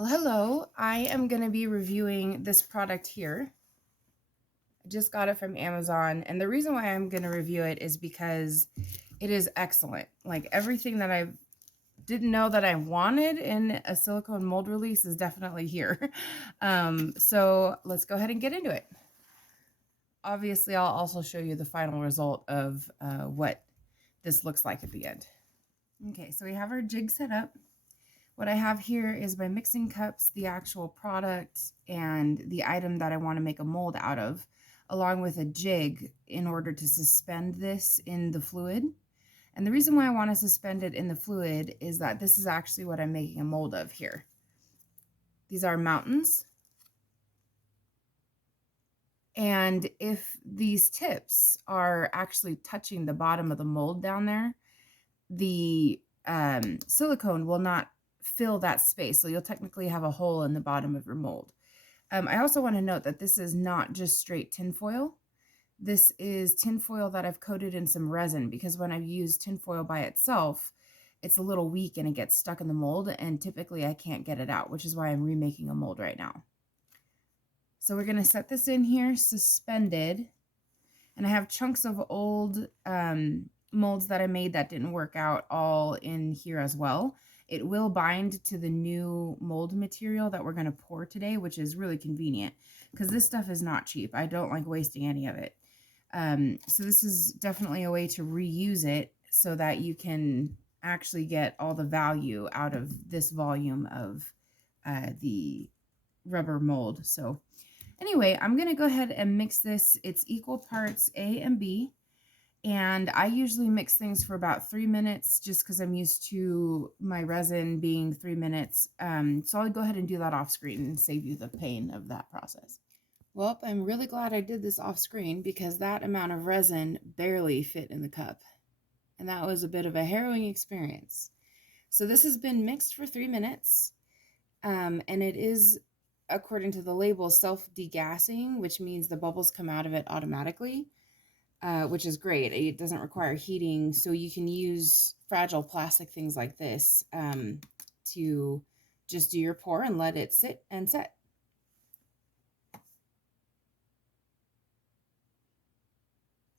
Well, hello. I am going to be reviewing this product here. I just got it from Amazon, and the reason why I'm going to review it is because it is excellent. Like everything that I didn't know that I wanted in a silicone mold release is definitely here. So let's go ahead and get into it. Obviously, I'll also show you the final result of what this looks like at the end. Okay, so we have our jig set up. What I have here is my mixing cups, the actual product, and the item that I want to make a mold out of, along with a jig in order to suspend this in the fluid. And the reason why I want to suspend it in the fluid is that this is actually what I'm making a mold of here. These are mountains. And if these tips are actually touching the bottom of the mold down there, the silicone will not fill that space. So you'll technically have a hole in the bottom of your mold. I also want to note that this is not just straight tinfoil. This is tinfoil that I've coated in some resin, because when I've used tinfoil by itself, it's a little weak and it gets stuck in the mold, and typically I can't get it out, which is why I'm remaking a mold right now. So we're going to set this in here suspended, and I have chunks of old molds that I made that didn't work out all in here as well. It will bind to the new mold material that we're going to pour today, which is really convenient because this stuff is not cheap. I don't like wasting any of it. So this is definitely a way to reuse it so that you can actually get all the value out of this volume of the rubber mold. So anyway, I'm going to go ahead and mix this. It's equal parts A and B. And I usually mix things for about 3 minutes just because I'm used to my resin being 3 minutes. So I'll go ahead and do that off screen and save you the pain of that process. Well, I'm really glad I did this off screen because that amount of resin barely fit in the cup. And that was a bit of a harrowing experience. So this has been mixed for 3 minutes. And it is, according to the label, self-degassing, which means the bubbles come out of it automatically. Which is great. It doesn't require heating, so you can use fragile plastic things like this to just do your pour and let it sit and set.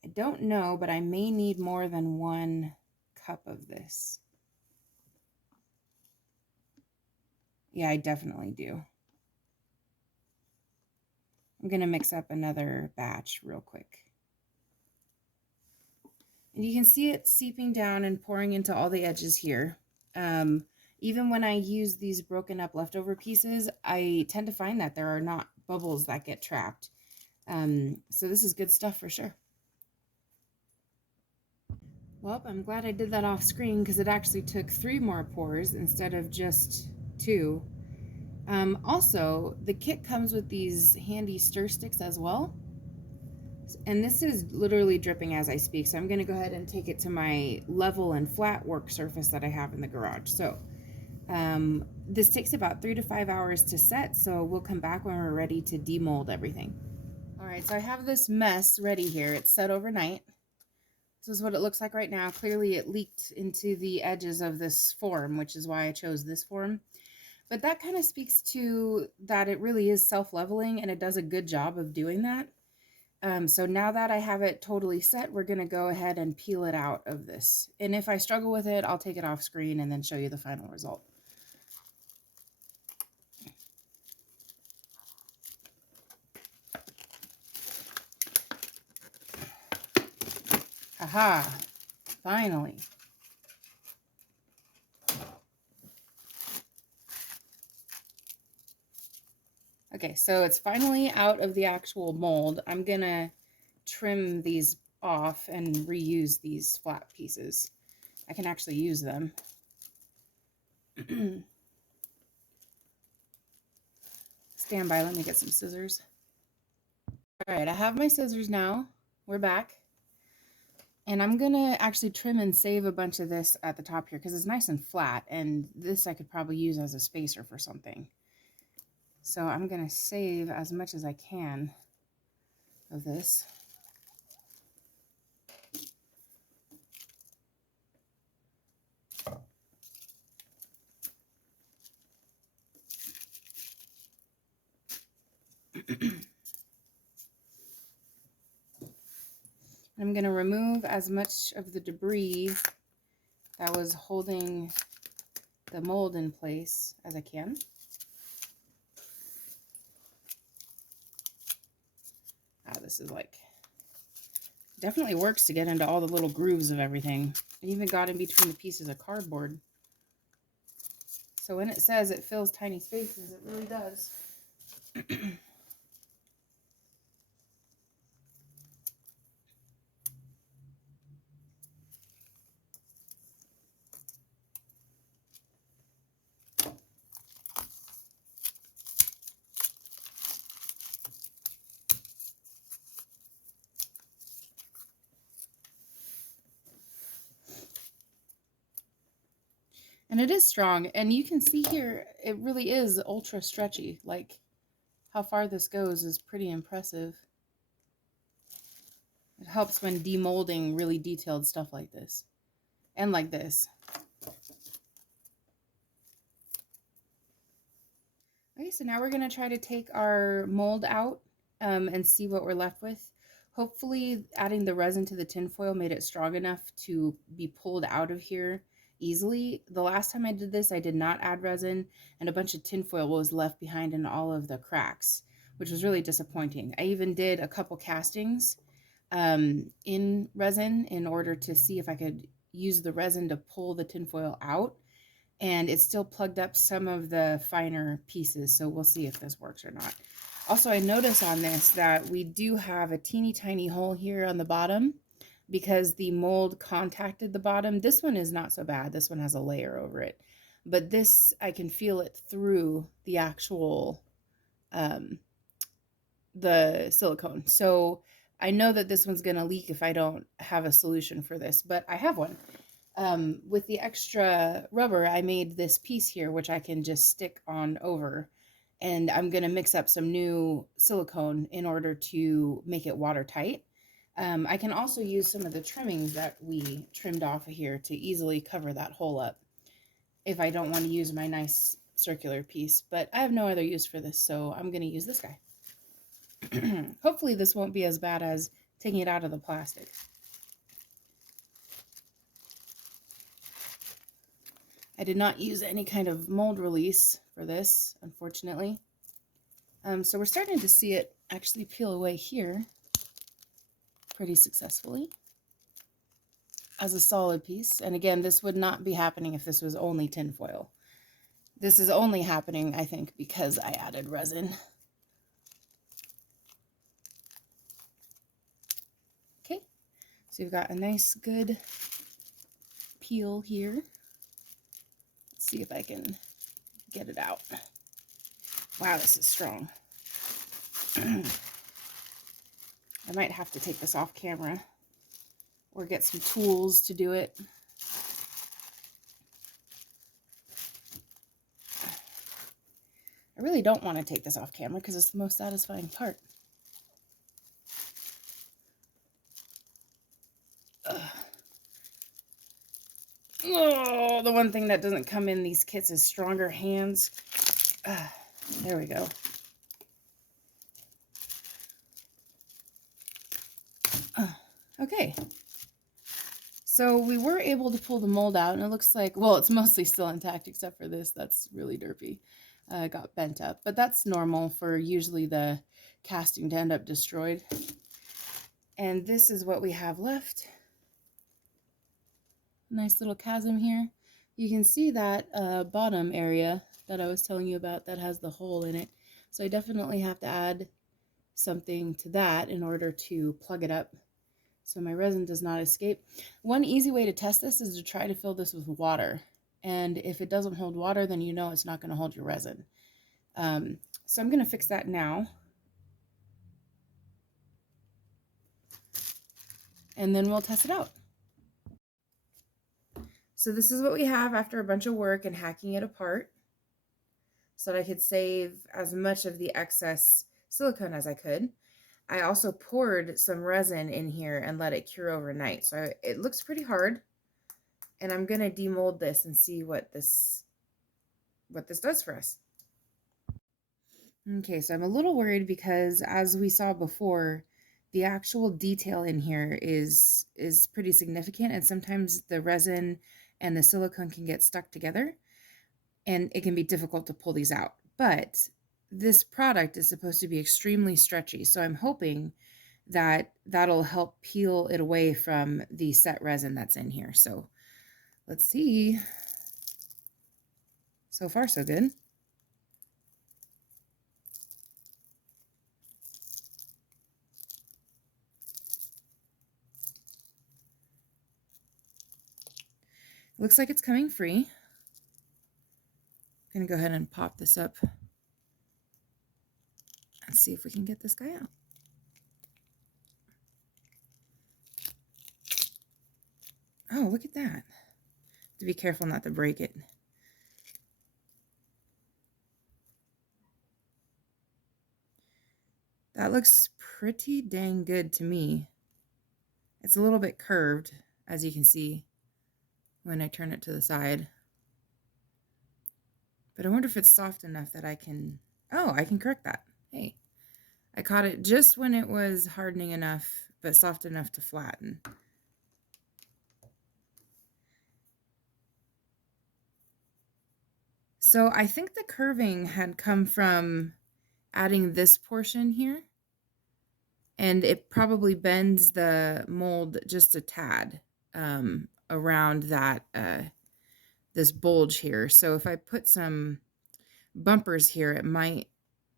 I don't know, but I may need more than 1 cup of this. Yeah, I definitely do. I'm going to mix up another batch real quick. And you can see it seeping down and pouring into all the edges here. Even when I use these broken up leftover pieces, I tend to find that there are not bubbles that get trapped. So this is good stuff for sure. Well, I'm glad I did that off screen because it actually took 3 more pours instead of just 2. Also, the kit comes with these handy stir sticks as well. And this is literally dripping as I speak, so I'm going to go ahead and take it to my level and flat work surface that I have in the garage. So this takes about 3 to 5 hours to set, so we'll come back when we're ready to demold everything. All right, so I have this mess ready here. It's set overnight. This is what it looks like right now. Clearly it leaked into the edges of this form, which is why I chose this form. But that kind of speaks to that it really is self-leveling, and it does a good job of doing that. So now that I have it totally set, we're going to go ahead and peel it out of this. And if I struggle with it, I'll take it off screen and then show you the final result. Aha! Finally. Okay, so it's finally out of the actual mold. I'm going to trim these off and reuse these flat pieces. I can actually use them. Stand by, let me get some scissors. All right, I have my scissors now. We're back. And I'm going to actually trim and save a bunch of this at the top here because it's nice and flat, and this I could probably use as a spacer for something. So I'm going to save as much as I can of this. I'm going to remove as much of the debris that was holding the mold in place as I can. This is like, definitely works to get into all the little grooves of everything. It even got in between the pieces of cardboard. So when it says it fills tiny spaces, it really does. And it is strong, and you can see here, it really is ultra stretchy. Like, how far this goes is pretty impressive. It helps when demolding really detailed stuff like this, and like this. Okay, so now we're going to try to take our mold out and see what we're left with. Hopefully adding the resin to the tinfoil made it strong enough to be pulled out of here easily. The last time I did this, I did not add resin, and a bunch of tinfoil was left behind in all of the cracks, which was really disappointing. I even did a couple castings in resin in order to see if I could use the resin to pull the tinfoil out, and it still plugged up some of the finer pieces, so we'll see if this works or not. Also, I notice on this that we do have a teeny tiny hole here on the bottom because the mold contacted the bottom. This one is not so bad. This one has a layer over it, but this, I can feel it through the actual the silicone. So I know that this one's going to leak if I don't have a solution for this, but I have one. With the extra rubber, I made this piece here, which I can just stick on over, and I'm going to mix up some new silicone in order to make it watertight. I can also use some of the trimmings that we trimmed off of here to easily cover that hole up if I don't want to use my nice circular piece, but I have no other use for this, so I'm going to use this guy. Hopefully this won't be as bad as taking it out of the plastic. I did not use any kind of mold release for this, unfortunately. So we're starting to see it actually peel away here pretty successfully as a solid piece. And again, this would not be happening if this was only tinfoil. This is only happening, I think, because I added resin. Okay, so you've got a nice good peel here. Let's see if I can get it out. Wow, this is strong. I might have to take this off camera or get some tools to do it. I really don't want to take this off camera because it's the most satisfying part. Oh, the one thing that doesn't come in these kits is stronger hands. There we go. Okay. So we were able to pull the mold out, and it looks like, well, it's mostly still intact except for this. That's really derpy. Got bent up, but that's normal for usually the casting to end up destroyed. And this is what we have left. Nice little chasm here. You can see that bottom area that I was telling you about that has the hole in it. So I definitely have to add something to that in order to plug it up so my resin does not escape. One easy way to test this is to try to fill this with water. And if it doesn't hold water, then you know it's not going to hold your resin. So I'm going to fix that now. And then we'll test it out. So this is what we have after a bunch of work and hacking it apart so that I could save as much of the excess silicone as I could. I also poured some resin in here and let it cure overnight. So it looks pretty hard, and I'm going to demold this and see what this does for us. Okay, so I'm a little worried because as we saw before, the actual detail in here is pretty significant, and sometimes the resin and the silicone can get stuck together and it can be difficult to pull these out. But this product is supposed to be extremely stretchy, so I'm hoping that that'll help peel it away from the set resin that's in here. So let's see. So far, so good. Looks like it's coming free. I'm gonna go ahead and pop this up and see if we can get this guy out. Oh, look at that. To be careful not to break it. That looks pretty dang good to me. It's a little bit curved, as you can see when I turn it to the side. But I wonder if it's soft enough that I can, oh, I can correct that. Hey, I caught it just when it was hardening enough, but soft enough to flatten. So I think the curving had come from adding this portion here, and it probably bends the mold just a tad around that this bulge here. So if I put some bumpers here, it might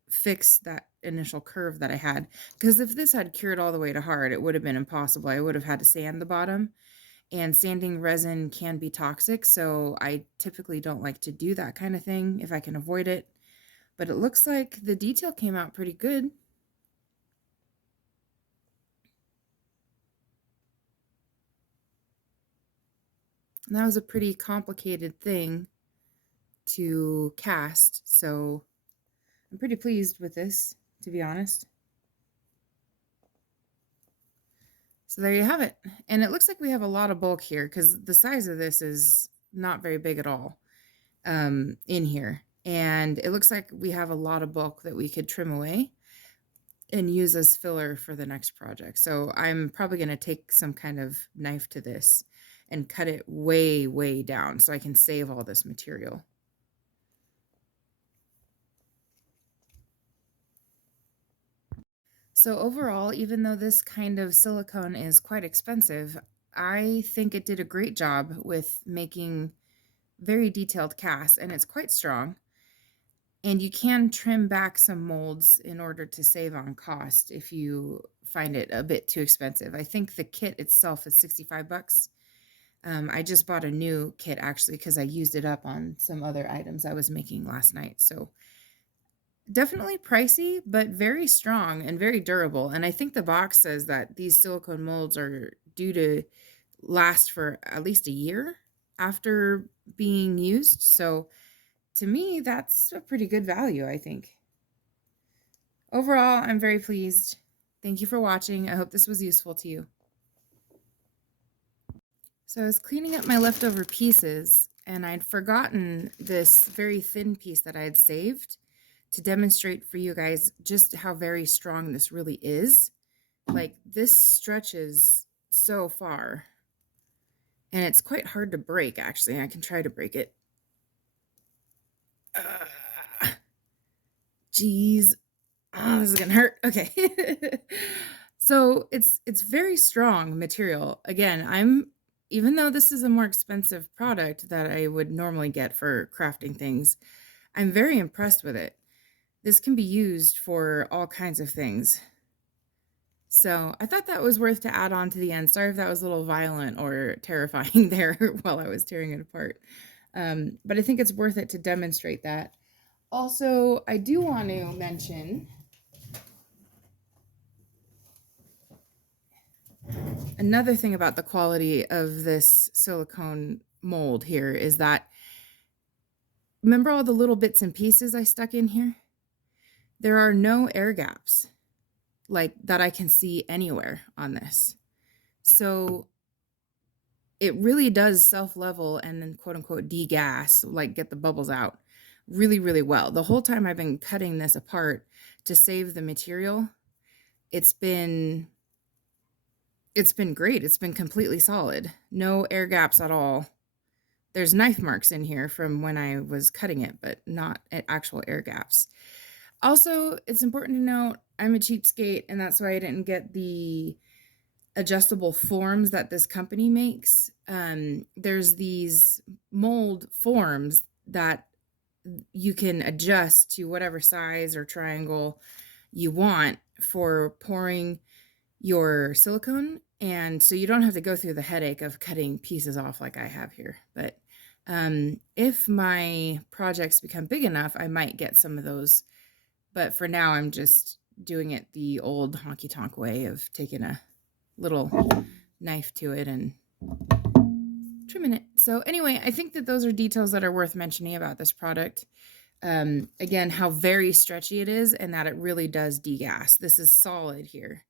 fix that initial curve that I had. Because if this had cured all the way to hard, it would have been impossible. I would have had to sand the bottom, and sanding resin can be toxic. So I typically don't like to do that kind of thing if I can avoid it. But it looks like the detail came out pretty good. And that was a pretty complicated thing to cast, so I'm pretty pleased with this, to be honest. So there you have it. And it looks like we have a lot of bulk here because the size of this is not very big at all in here. And it looks like we have a lot of bulk that we could trim away and use as filler for the next project. So I'm probably going to take some kind of knife to this and cut it way, way down so I can save all this material. So overall, even though this kind of silicone is quite expensive, I think it did a great job with making very detailed casts, and it's quite strong. And you can trim back some molds in order to save on cost if you find it a bit too expensive. I think the kit itself is 65 bucks. I just bought a new kit actually because I used it up on some other items I was making last night. So definitely pricey, but very strong and very durable. And I think the box says that these silicone molds are due to last for at least a year after being used. So to me, that's a pretty good value, I think. Overall, I'm very pleased. Thank you for watching. I hope this was useful to you. So I was cleaning up my leftover pieces, and I'd forgotten this very thin piece that I had saved to demonstrate for you guys just how very strong this really is. Like, this stretches so far, and it's quite hard to break, actually. I can try to break it. Geez. Oh, this is gonna hurt. Okay. So it's very strong material. Again, even though this is a more expensive product that I would normally get for crafting things, I'm very impressed with it. This can be used for all kinds of things. So I thought that was worth to add on to the end. Sorry if that was a little violent or terrifying there while I was tearing it apart. But I think it's worth it to demonstrate that. Also, I do want to mention another thing about the quality of this silicone mold here is that, remember all the little bits and pieces I stuck in here? There are no air gaps like that I can see anywhere on this. So it really does self-level and then quote unquote degas, like get the bubbles out. really, really well. The whole time I've been cutting this apart to save the material, it's been great. It's been completely solid. No air gaps at all. There's knife marks in here from when I was cutting it, but not actual air gaps. Also, it's important to note I'm a cheapskate, and that's why I didn't get the adjustable forms that this company makes. There's these mold forms that you can adjust to whatever size or triangle you want for pouring your silicone. And so you don't have to go through the headache of cutting pieces off like I have here. But if my projects become big enough, I might get some of those. But for now, I'm just doing it the old honky tonk way of taking a little knife to it and trimming it. So anyway, I think that those are details that are worth mentioning about this product. Again, how very stretchy it is and that it really does degas. This is solid here.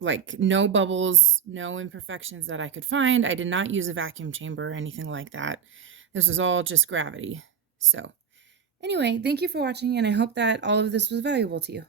Like no bubbles, no imperfections that I could find. I did not use a vacuum chamber or anything like that. This was all just gravity. So anyway, thank you for watching, and I hope that all of this was valuable to you.